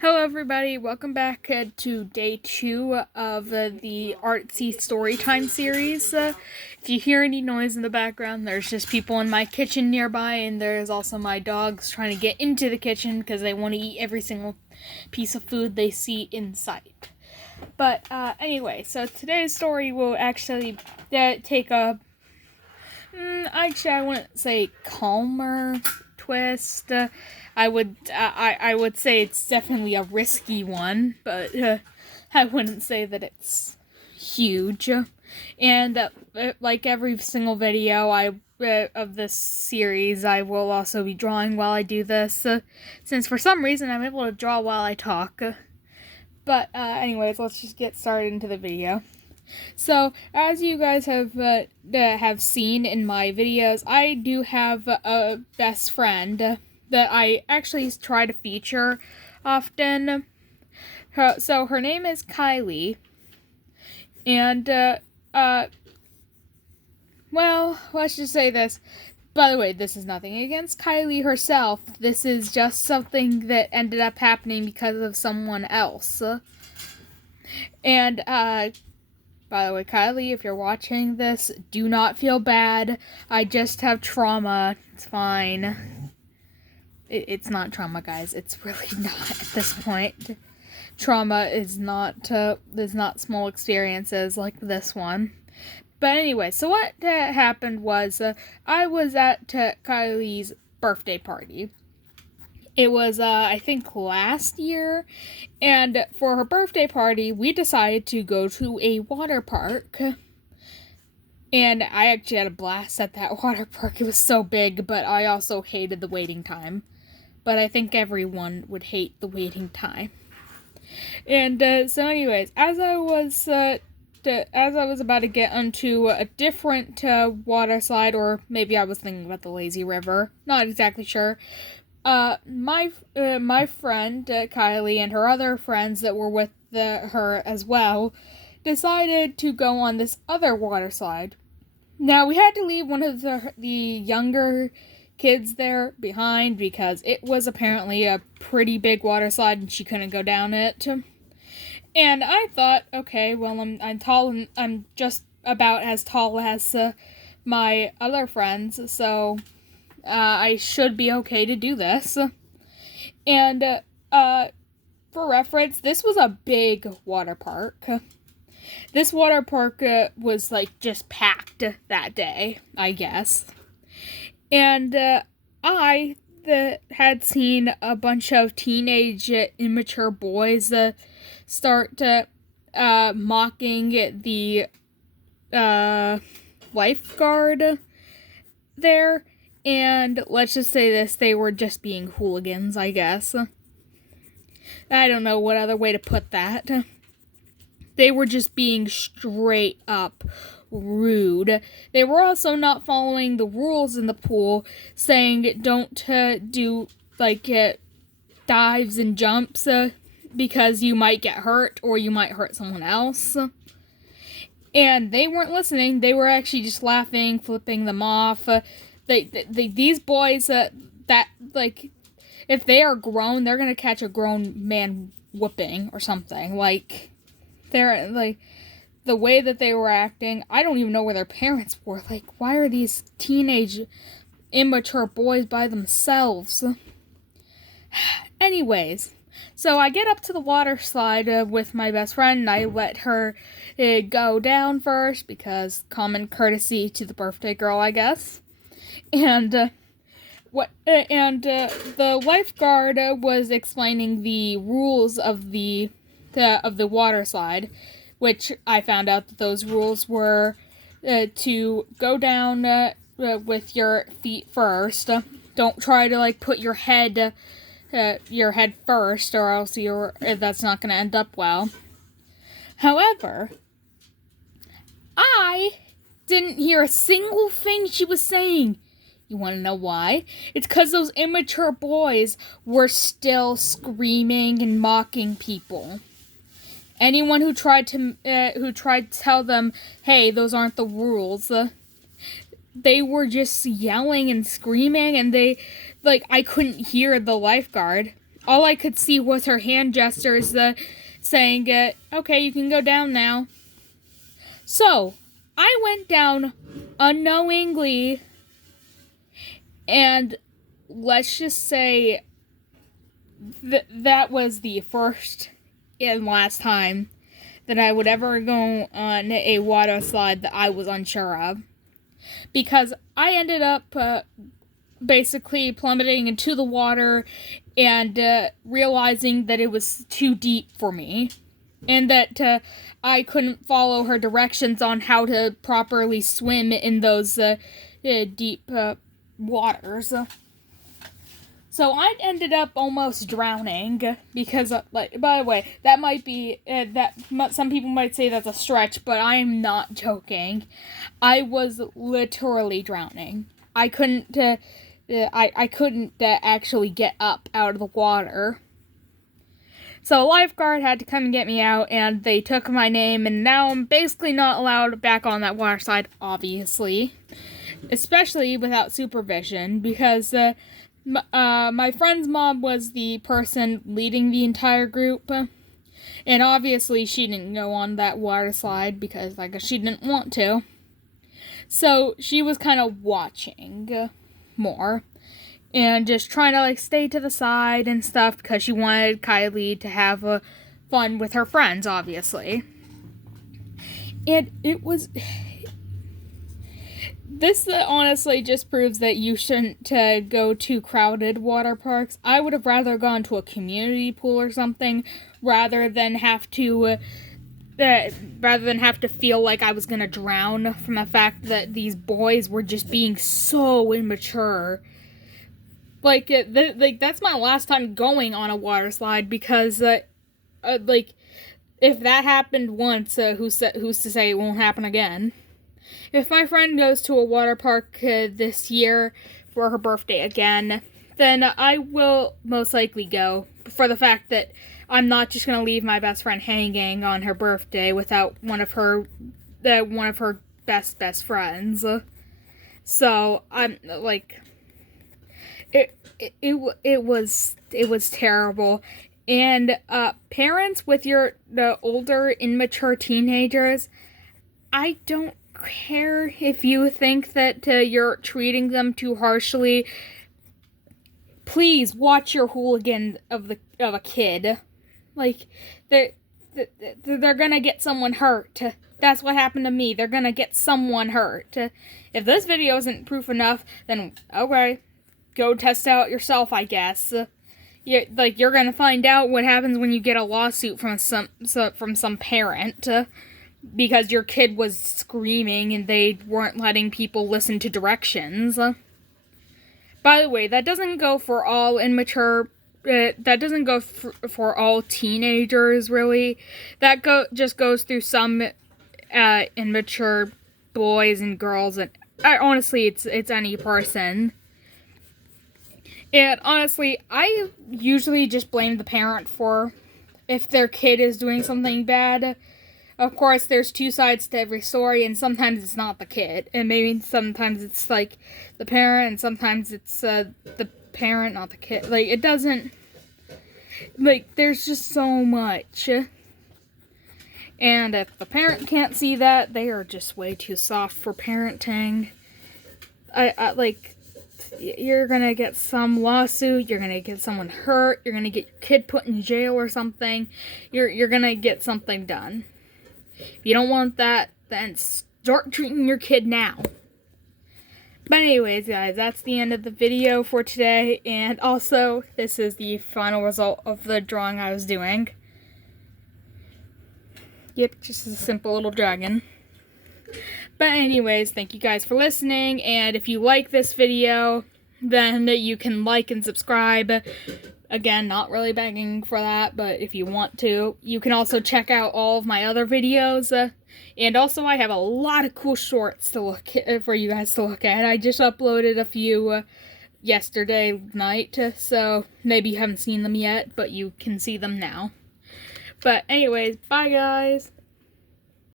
Hello everybody, welcome back to day 2 of the Artsy Storytime series. If you hear any noise in the background, there's just people in my kitchen nearby, and there's also my dogs trying to get into the kitchen because they want to eat every single piece of food they see in sight. But anyway, so today's story will actually take a, I wouldn't say calmer twist. I would say it's definitely a risky one, but I wouldn't say that it's huge. And like every single video of this series, I will also be drawing while I do this, since for some reason I'm able to draw while I talk. But anyways, let's just get started into the video. So, as you guys have seen in my videos, I do have a best friend that I actually try to feature often. So her name is Kylie, and well, let's just say this. By the way, this is nothing against Kylie herself. This is just something that ended up happening because of someone else. And by the way, Kylie, if you're watching this, do not feel bad. I just have trauma. It's fine. It's not trauma, guys. It's really not at this point. Trauma is not small experiences like this one. But anyway, so what happened was I was at Kylie's birthday party. It was, I think, last year, and for her birthday party, we decided to go to a water park, and I actually had a blast at that water park. It was so big, but I also hated the waiting time, but I think everyone would hate the waiting time. And, so anyways, as I was about to get onto a different water slide, or maybe I was thinking about the lazy river, not exactly sure. My friend Kylie and her other friends that were with her as well decided to go on this other water slide. Now we had to leave one of the younger kids there behind because it was apparently a pretty big water slide and she couldn't go down it. And I thought, okay, well I'm tall and I'm just about as tall as my other friends, so I should be okay to do this. And, for reference, this was a big water park. This water park was, just packed that day, I guess. And, I had seen a bunch of teenage, immature boys start mocking the lifeguard there. And let's just say this, they were just being hooligans, I guess. I don't know what other way to put that. They were just being straight up rude. They were also not following the rules in the pool, saying don't do, dives and jumps because you might get hurt or you might hurt someone else. And they weren't listening. They were actually just laughing, flipping them off. These boys, if they are grown, they're gonna catch a grown man whooping or something. The way that they were acting, I don't even know where their parents were. Why are these teenage, immature boys by themselves? Anyways, so I get up to the water slide with my best friend, and I let her go down first, because common courtesy to the birthday girl, I guess. And the lifeguard was explaining the rules of the water slide, which I found out that those rules were to go down with your feet first. Don't try to put your head first, or else that's not going to end up well. However, I didn't hear a single thing she was saying. You want to know why? It's because those immature boys were still screaming and mocking people. Anyone who tried to tell them, hey, those aren't the rules, they were just yelling and screaming, and I couldn't hear the lifeguard. all I could see was her hand gestures saying, okay, you can go down now. So, I went down unknowingly, and let's just say that was the first and last time that I would ever go on a water slide that I was unsure of. Because I ended up basically plummeting into the water and realizing that it was too deep for me. And that I couldn't follow her directions on how to properly swim in those deep waters. So I ended up almost drowning because, like, by the way, that might be, some people might say that's a stretch, but I am not joking. I was literally drowning. I couldn't actually get up out of the water. So a lifeguard had to come and get me out, and they took my name, and now I'm basically not allowed back on that water slide, obviously. Especially without supervision, because my friend's mom was the person leading the entire group, and obviously she didn't go on that water slide because I guess she didn't want to. So she was kind of watching more and just trying to like stay to the side and stuff because she wanted Kylie to have fun with her friends, obviously. And this honestly just proves that you shouldn't go to crowded water parks. I would have rather gone to a community pool or something rather than have to feel like I was gonna drown from the fact that these boys were just being so immature. Like, that's my last time going on a water slide because, if that happened once, who's to say it won't happen again? If my friend goes to a water park this year for her birthday again, then I will most likely go, for the fact that I'm not just going to leave my best friend hanging on her birthday without one of her best friends. So, I'm, like, it was terrible. And, parents with the older, immature teenagers, I don't care if you think that you're treating them too harshly. Please watch your hooligan of a kid. Like, they're gonna get someone hurt. That's what happened to me. They're gonna get someone hurt. If this video isn't proof enough, then okay, go test out yourself, I guess. You're gonna find out what happens when you get a lawsuit from some parent. Because your kid was screaming and they weren't letting people listen to directions. By the way, that doesn't go for all immature, that doesn't go for all teenagers, really. That just goes through some immature boys and girls, and honestly, it's any person. And honestly, I usually just blame the parent for if their kid is doing something bad. Of course, there's two sides to every story, and sometimes it's not the kid. And maybe sometimes it's, like, the parent, and sometimes it's the parent, not the kid. Like, it doesn't... Like, there's just so much. And if the parent can't see that, they are just way too soft for parenting. Like, you're gonna get some lawsuit, you're gonna get someone hurt, you're gonna get your kid put in jail or something. You're gonna get something done. If you don't want that, then start treating your kid now. But anyways, guys, that's the end of the video for today. And also, this is the final result of the drawing I was doing. Yep, just a simple little dragon. But anyways, thank you guys for listening. And if you like this video, then you can like and subscribe. Again, not really begging for that, but if you want to, you can also check out all of my other videos. And also, I have a lot of cool shorts to look at, for you guys to look at. I just uploaded a few yesterday night, so maybe you haven't seen them yet, but you can see them now. But anyways, bye guys!